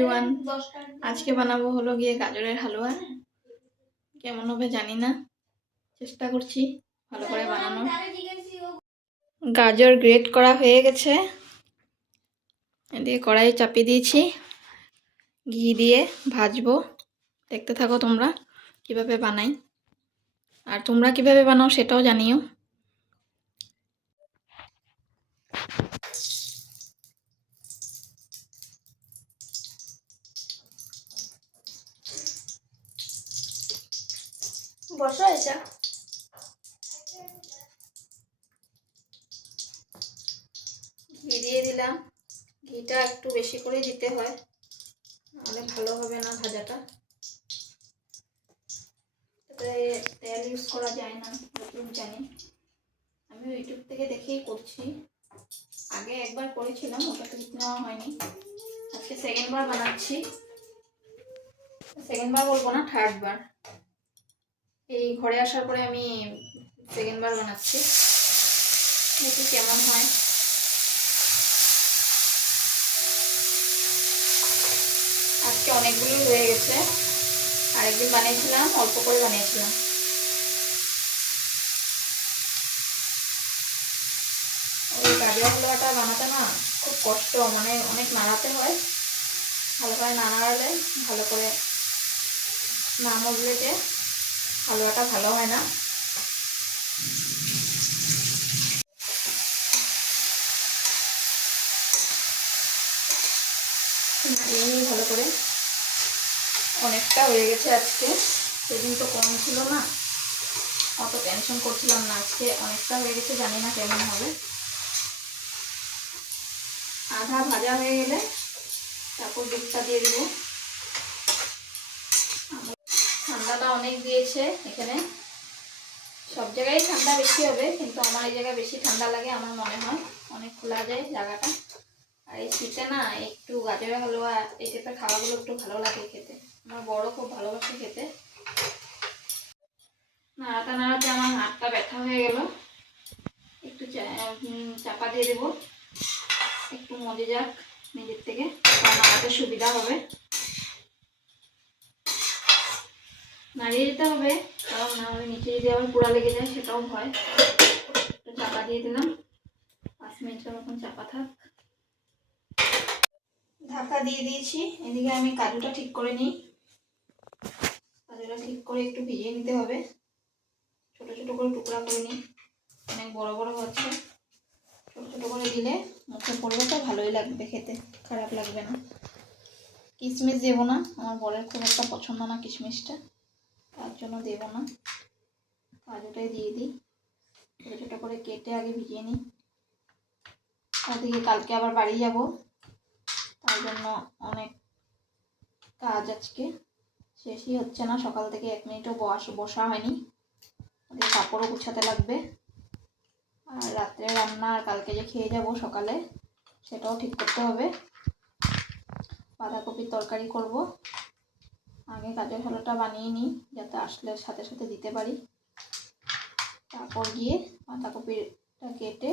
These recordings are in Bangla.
এভরিওয়ান, আজকে বানাবো হলো গিয়ে গাজরের হালুয়া। কেমন হবে জানি না, চেষ্টা করছি ভালো করে বানানো। গাজর গ্রেট করা হয়ে গেছে, এদিকে কড়াই চাপিয়ে দিয়েছি, ঘি দিয়ে ভাজবো। দেখতে থাকো তোমরা কিভাবে বানাই, আর তোমরা কিভাবে বানাও সেটাও জানিও। বসো এটা, ঘি দিয়ে দিলাম। ঘিটা একটু বেশি করে দিতে হয়, নাহলে ভালো হবে না ভাজাটা। তেল ইউজ করা যায় না, যতটুকু জানি। আমি ইউটিউব থেকে দেখেই করছি, আগে একবার করেছিলাম, ওটা ক্লিক নেওয়া হয়নি। আজকে সেকেন্ড বার বানাচ্ছি, সেকেন্ড বার বলবো না, থার্ড বার। এই ঘরে আসার পরে আমি সেকেন্ড বার বানাচ্ছি, দেখি কেমন হয়। আজকে অনেকগুলো হয়ে গেছে, আরেকদিন বানিয়েছিলাম, অল্প করে বানিয়েছিলাম। ওই গাজর হালুয়াটা বানাতে না খুব কষ্ট, মানে অনেক নাড়াতে হয়। ভালো করে না নাড়ালে, ভালো করে না মজলে যে হালুয়াটা ভালো হয় না। নাড়িয়ে নিই ভালো করে। অনেকটা হয়ে গেছে আজকে, সেদিন তো কম ছিল না, অত টেনশন করছিলাম না। আজকে অনেকটা হয়ে গেছে, জানি না কেমন হবে। আধা ভাজা হয়ে গেলে তারপর দুধটা দিয়ে দেবো। ঠান্ডাটা অনেক দিয়েছে এখানে, সব জায়গায় ঠান্ডা বেশি হবে, কিন্তু আমার এই জায়গায় বেশি ঠান্ডা লাগে আমার মনে হয়, অনেক খোলা যায় জায়গাটা। আর এই শীতে না একটু গাজরের হালুয়া এই টাইপের খাওয়াগুলো একটু ভালো লাগে খেতে, আমার বড় খুব ভালোবাসে খেতে। নাড়াতে নাড়াতে আমার হাতটা ব্যথা হয়ে গেল, একটু চাপা দিয়ে দেবো, একটু মজে যাক নিজের থেকে, নাড়াতে সুবিধা হবে। নাড়িয়ে দিতে হবে, কারণ নাহলে নিচে যদি আবার পোড়া লেগে যায় সেটাও ভয়। একটু চাপা দিয়ে দিলাম, 5 মিনিটের মতন চাপা থাক। ঢাকা দিয়ে দিয়েছি। এদিকে আমি কাজুটা ঠিক করে নিই, কাজুটা ঠিক করে একটু ভিজিয়ে নিতে হবে। ছোট ছোট করে টুকরা করে নিই, অনেক বড় বড় হচ্ছে। ছোট ছোট করে দিলে মুখে পড়বে তো ভালোই লাগবে খেতে, খারাপ লাগবে না। কিশমিশ দেবো না, আমার বরের খুব একটা পছন্দ না কিশমিশটা, তার জন্য দেবো না। কাজুটাই দিয়ে দিই, ছোটো ছোটো করে কেটে আগে ভিজিয়ে নিই। ওদিকে কালকে আবার বাড়ি যাব, তার জন্য অনেক কাজ আজকে, শেষই হচ্ছে না। সকাল থেকে 1 মিনিটও বসা হয়নি, ওদিকে কাপড়ও গুছাতে লাগবে। আর রাত্রে রান্না, আর কালকে যে খেয়ে যাব সকালে সেটাও ঠিক করতে হবে। বাঁধাকপির তরকারি করব, আগে গাজর হালুয়াটা বানিয়ে নিই যাতে আসলে সাথে সাথে দিতে পারি। তারপর গিয়ে বাঁধাকপিটা কেটে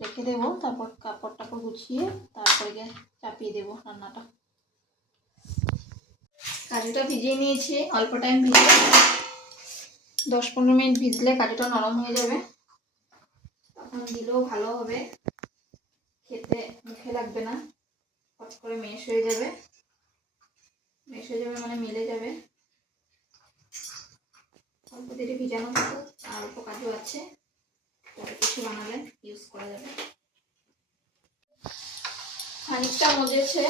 রেখে দেবো, তারপর কাপড় টাপড় গুছিয়ে তারপরে গিয়ে চাপিয়ে দেবো রান্নাটা। কাজুটা ভিজিয়ে নিয়েছি, অল্প টাইম ভিজিয়ে 10-15 মিনিট ভিজলে কাজুটা নরম হয়ে যাবে, তখন দিলেও ভালো হবে খেতে, মুখে লাগবে না, ফট করে মেশ হয়ে যাবে। মেশ হয়ে যাবে মানে মিলে যাবে। অল্প দেরি ভিজানো থাকুক, আর অল্প কাজু আছে, পরে কিছু বানালে ইউজ করা যাবে। খানিকটা মজেছে,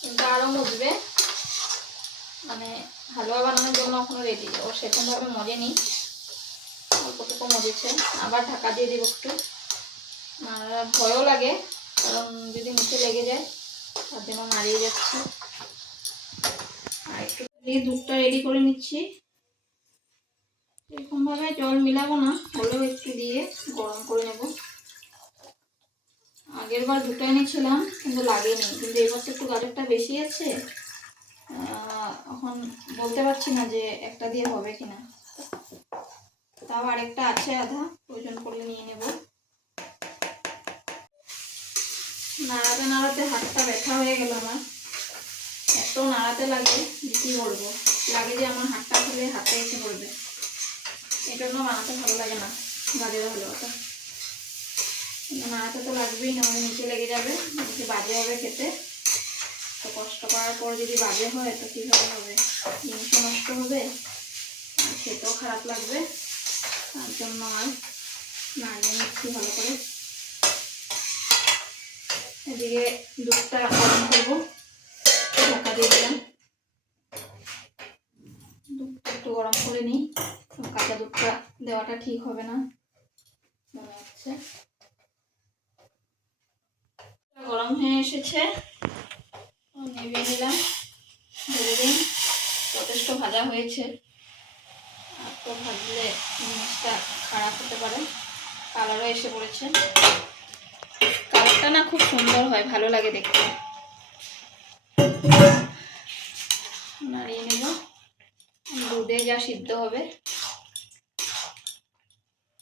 কিন্তু আরও মজবে, মানে হালুয়া বানানোর জন্য এখনো রেডি, ও সেরকমভাবে মজেনি, অল্পটুকু মজেছে। আবার ঢাকা দিয়ে দেবো একটু, আর ভয়ও লাগে কারণ যদি মুখে লেগে যায়, তার জন্য নাড়িয়ে যাচ্ছি। আর একটু দিয়ে দুধটা রেডি করে নিচ্ছি। এরকমভাবে জল মিলাবো না, হলেও একটু দিয়ে গরম করে নেব। আগের বার দুটো এনেছিলাম কিন্তু লাগেনি, কিন্তু এবার তো একটু গাজরটা বেশি আছে, এখন বলতে পারছি না যে একটা দিয়ে হবে কিনা, তাও আরেকটা আছে আধা, প্রয়োজন পড়লে নিয়ে নেব। নাড়াতে নাড়াতে হাতটা ব্যথা হয়ে গেল আমার, নাড়াতে লাগে কি বলবো, লাগে যে আমার হাতটা খুলে হাতে এসে পড়বে, এই জন্য বানাতে ভালো লাগে না গাজরের হালুয়াটা। নাড়াতে তো লাগবেই, নাহলে নিচে লেগে যাবে, নিচে বাজে হবে খেতে। তো কষ্ট করার পর যদি বাজে হয় তো কীভাবে হবে, জিনিসও নষ্ট হবে আর খেতেও খারাপ লাগবে। তার জন্য আর নাড়িয়ে নিচ্ছি ভালো করে। এদিকে দুধটা গরম করবো, ঢাকা দিয়ে দিলাম। দুধটা একটু গরম করে নিই, কাঁচা দুধটা দেওয়াটা ঠিক হবে না মনে হচ্ছে। গরম হয়ে এসেছে, নেভিয়ে নিলাম। ধরে দিন যথেষ্ট ভাজা হয়েছে, আর তো ভাজলে জিনিসটা খারাপ হতে পারে। কালারও এসে পড়েছে, কালারটা না খুব সুন্দর হয়, ভালো লাগে দেখতে। নাড়িয়ে নেব, দুধে যা সিদ্ধ হবে।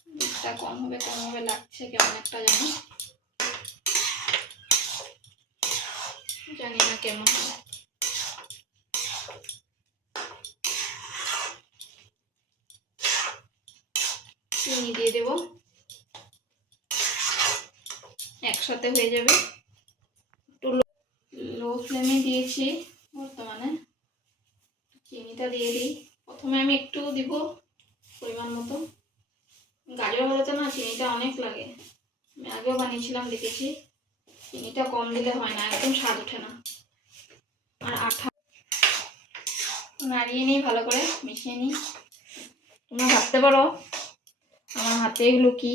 দুধটা কম হবে লাগছে কেমন একটা, জানি না কেমন হবে। চিনি দিয়ে দেব, একসাথে হয়ে যাবে। একটু লো ফ্লেমে দিয়েছি বর্তমানে। চিনিটা দিয়ে দিই, প্রথমে আমি একটু দিব পরিমাণ মতো। গাজর হালুয়াতে না চিনিটা অনেক লাগে, আমি আগেও বানিয়েছিলাম দেখেছি। চিনিটা কম দিলে হয় না, একদম স্বাদ ওঠে না। আর আঠা নাড়িয়ে নিই, ভালো করে মিশিয়ে নিই। তোমরা ভাবতে পারো আমার হাতে এগুলো কি,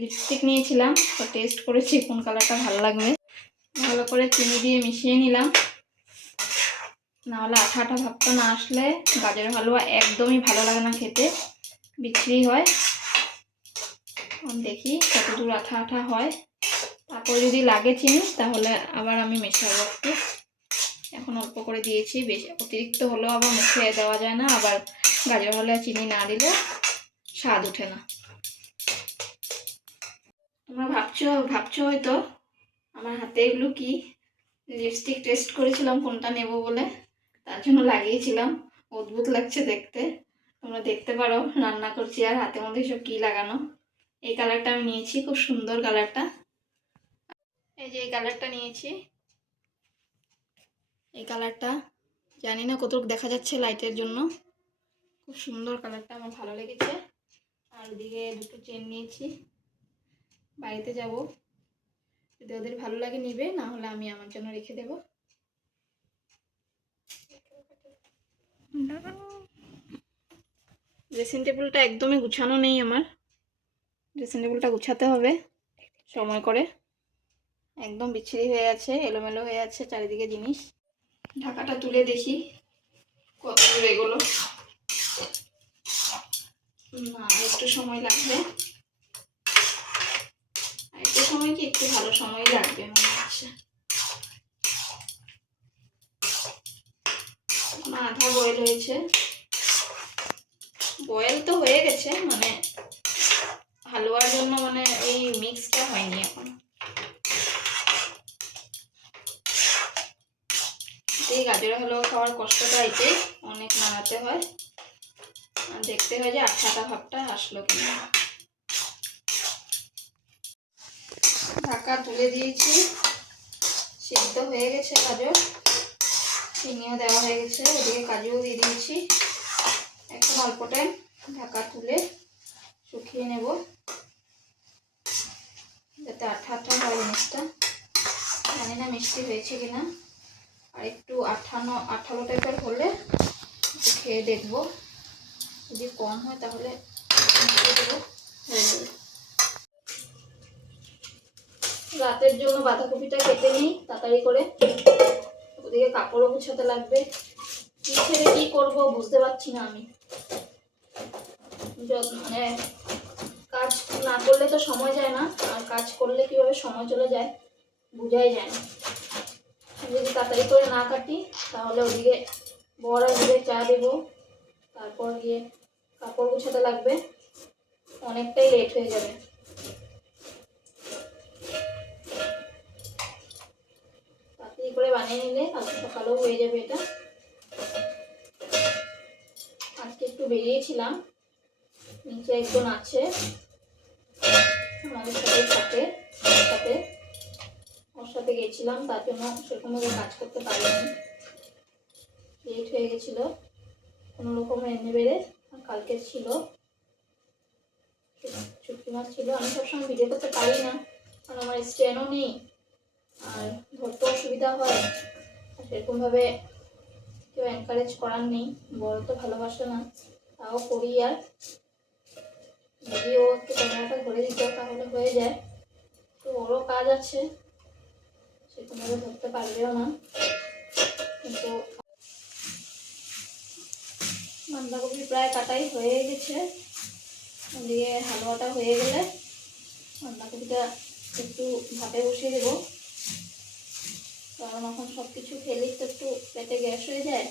লিপস্টিক নিয়েছিলাম, তো টেস্ট করেছি কোন কালারটা ভালো লাগবে। ভালো করে চিনি দিয়ে মিশিয়ে নিলাম, নাহলে আঠা আঠা ভাবটা না আসলে গাজরের হালুয়া একদমই ভালো লাগে না খেতে, বিক্রি হয়। দেখি কতদূর আঠা আঠা হয়, তারপর যদি লাগে চিনি তাহলে আবার আমি মেশাবো একটু। এখন অল্প করে দিয়েছি, বেশি অতিরিক্ত হলেও আবার মুখে দেওয়া যায় না, আবার গাজর হালুয়া চিনি না দিলে স্বাদ ওঠে না। তোমরা ভাবছো হয়তো আমার হাতে এগুলো কি, লিপস্টিক টেস্ট করেছিলাম কোনটা নেব বলে, তার জন্য লাগিয়েছিলাম। অদ্ভুত লাগছে দেখতে, তোমরা দেখতে পারো রান্না করছি আর হাতের মধ্যে সব কি লাগানো। এই কালারটা আমি নিয়েছি, খুব সুন্দর কালারটা। এই যে এই কালারটা নিয়েছি, এই কালারটা জানি না কতটুকু দেখা যাচ্ছে লাইটের জন্য, খুব সুন্দর কালারটা, আমার ভালো লেগেছে। আর ওদিকে দুটো চেন নিয়েছি, বাড়িতে যাব, যদি ওদের ভালো লাগে নিবে, না হলে আমি আমার জন্য রেখে দেব। ড্রেসিং টেবিলটা একদমই গুছানো নেই আমার, ড্রেসিং টেবিলটা গুছাতে হবে সময় করে। একদম বিচ্ছিরি হয়ে আছে, এলোমেলো হয়ে আছে চারিদিকে জিনিস। ঢাকাটা তুলে দেখি কত দূর এগুলো, না একটু সময় লাগবে, একটু সময় কি একটু ভালো সময় লাগবে মনে হচ্ছে। আধা বয়েল হয়েছে, বয়েল তো হয়ে গেছে, মানে হালুয়ার জন্য মানে এই মিক্সটা হয়নি এখন। এই গাজরের হালুয়া খাওয়ার কষ্টটা এতে অনেক নাড়াতে হয়, আর দেখতে হয় যে আঠাটা ভাবটা আসলো কিনা। ঢাকা তুলে দিয়েছি, সিদ্ধ হয়ে গেছে গাজর, চিনিও দেওয়া হয়ে গেছে, ওদিকে কাজুও দিয়ে দিয়েছি। এখন অল্প টাইম ঢাকা তুলে শুকিয়ে নেব, যাতে আঠা আঠা হয় জিনিসটা। জানি না মিষ্টি হয়েছে কিনা, আর একটু আঠালো টাইপের হলে একটু খেয়ে দেখবো, যদি কম হয় তাহলে দেবো, হয়ে যাবে। রাতের জন্য বাঁধাকপিটা কেটে নিই তাড়াতাড়ি করে, ওদিকে কাপড়ও গুছাতে লাগবে। কি ছেড়ে কি করবো বুঝতে পারছি না আমি, মানে কাজ না করলে তো সময় যায় না, আর কাজ করলে কিভাবে সময় চলে যায় বোঝাই যায় না। যদি তাড়াতাড়ি করে না কাটি তাহলে ওদিকে বর আসবে, চা দেবো, তারপর গিয়ে কাপড় গুছাতে লাগবে, অনেকটাই লেট হয়ে যাবে। তাড়াতাড়ি করে বানিয়ে নিলে কালকে সকালেও হয়ে যাবে এটা। আজকে একটু বেরিয়েছিলাম, নিচে একজন আছে আমাদের সাথে থাকে, ওর সাথে গেছিলাম, তার জন্য সেরকমভাবে কাজ করতে পারিনি, লেট হয়ে গেছিল কোনো রকমে এনে বেড়ে। কালকে ছিল শুটকি মাছ ছিল। আমি সবসময় ভিডিও করতে পারি না, কারণ আমার স্ট্যান্ডও নেই আর ধরতে অসুবিধা হয়, সেরকমভাবে কেউ এনকারেজ করার নেই, বড় তো ভালোবাসে না, তাও করি। আর যদি ও একটু ক্যামেরাটা ধরে দিত তাহলে হয়ে যায়, তো ওরও কাজ আছে, সেরকমভাবে ধরতে পারবেও না। কিন্তু বাঁধাকপি প্রায় কাটাই হয়ে গেছে, ওদিকে হালুয়াটা হয়ে গেলে বাঁধাকপিটা একটু ভাপে বসিয়ে দেবো, কারণ এখন সব কিছু খেলেই তো একটু পেটে গ্যাস হয়ে যায়,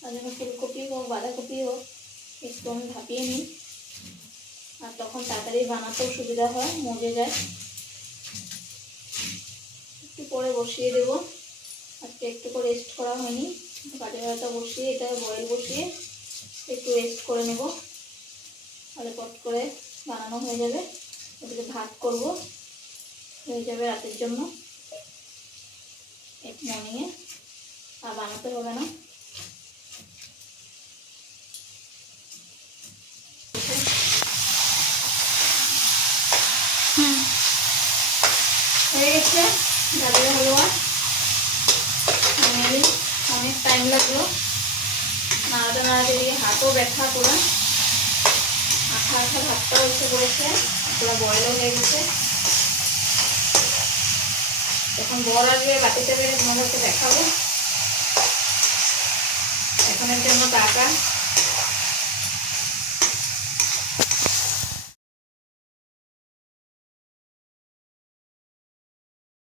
তার জন্য ফুলকপি হোক বাঁধাকপি হোক একটু আমি ভাপিয়ে নিই, আর তখন তাড়াতাড়ি বানাতেও সুবিধা হয়, মজে যায়। একটু পরে বসিয়ে দেবো, আজকে একটু করে রেস্ট করা হয়নি, কাঠের হাঁড়িটা বসিয়ে এটা বয়েল বসিয়ে একটু রেস্ট করে নেব, তাহলে পট করে বানানো হয়ে যাবে। ওদিকে ভাত করব, হয়ে যাবে রাতের জন্য এক মর্নিংয়ে, আর বানাতে হবে না। হয়ে গেছে গাজরের হালুয়া, অনেক টাইম লাগলো নাড়াতে নাড়াতে, দিয়ে হাতও ব্যথা পুরো, আঠা আঠা ভাতটাও এসে পড়েছে, পুরো বয়েলও হয়ে গেছে। এখন বর আসবে, বাটিতে বেড়ে তোমাদেরকে দেখাবো। এখনের জন্য টাকা।